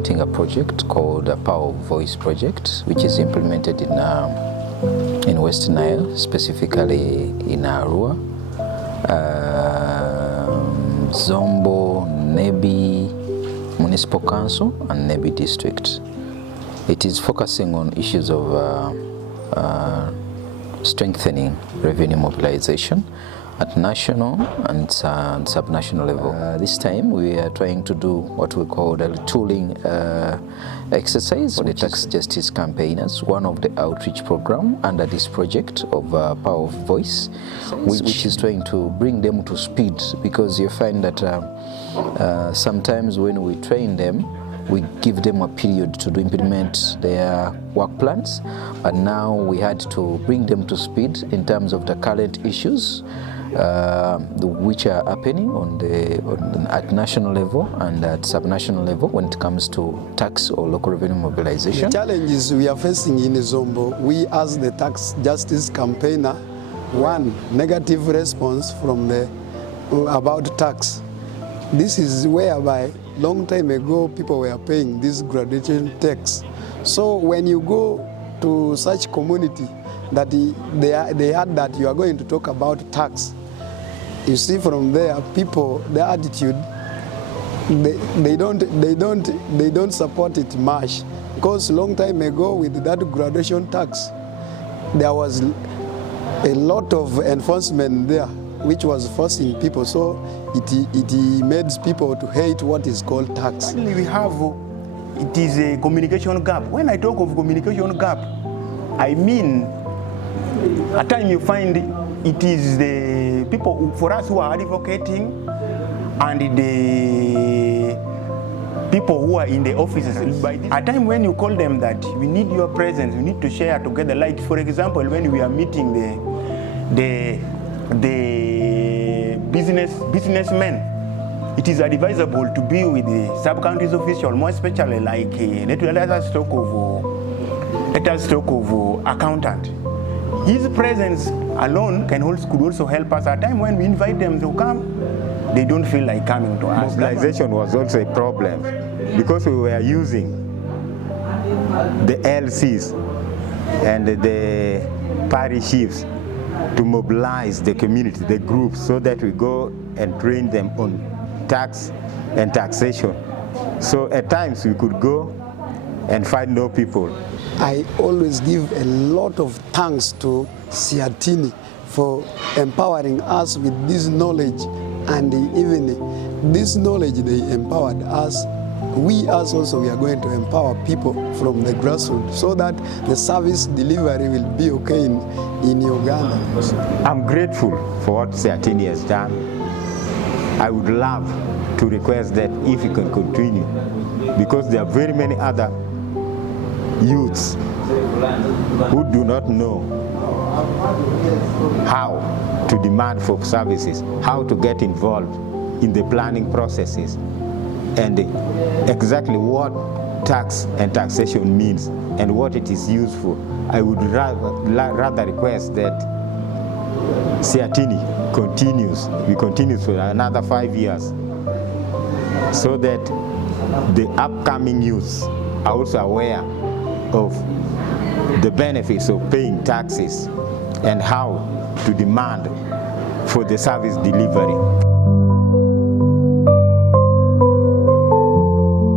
implementing a project called the Power of Voice project, which is implemented in West Nile, specifically in Arua, Zombo, Nebbi Municipal Council and Nebbi District. It is focusing on issues of strengthening revenue mobilization at national and subnational level. This time we are trying to do what we call the tooling exercise for the tax justice campaigners, one of the outreach program under this project of Power of Voice, which is trying to bring them to speed, because you find that sometimes when we train them, we give them a period to implement their work plans, but now we had to bring them to speed in terms of the current issues which are happening at national level and at subnational level when it comes to tax or local revenue mobilization. The challenges we are facing in Zombo, we as the tax justice campaigner, one, negative response from about tax. This is whereby long time ago people were paying this graduation tax. So when you go to such community that they had that you are going to talk about tax, you see from there people, their attitude, they don't support it much, because long time ago with that graduation tax there was a lot of enforcement there which was forcing people, so it made people to hate what is called tax. We have, it is a communication gap. When I talk of communication gap, I mean at times you find it is the people for us who are advocating and the people who are in the offices. At times when you call them that we need your presence, we need to share together. Like for example, when we are meeting the businessmen, it is advisable to be with the sub-counties official, more especially like let us talk of accountant. His presence alone could also help us. At times when we invite them to come, they don't feel like coming to us. Mobilization was also a problem because we were using the LCs and the parish chiefs to mobilize the community, the groups, so that we go and train them on tax and taxation. So at times we could go and find no people. I always give a lot of thanks to SEATINI for empowering us with this knowledge, and even this knowledge they empowered us. We as also we are going to empower people from the grassroots so that the service delivery will be okay in Uganda. I'm grateful for what SEATINI has done. I would love to request that if you can continue, because there are very many other youths who do not know how to demand for services, how to get involved in the planning processes, and exactly what tax and taxation means and what it is used for. I would rather request that SEATINI continues for another 5 years, so that the upcoming youths are also aware of the benefits of paying taxes and how to demand for the service delivery.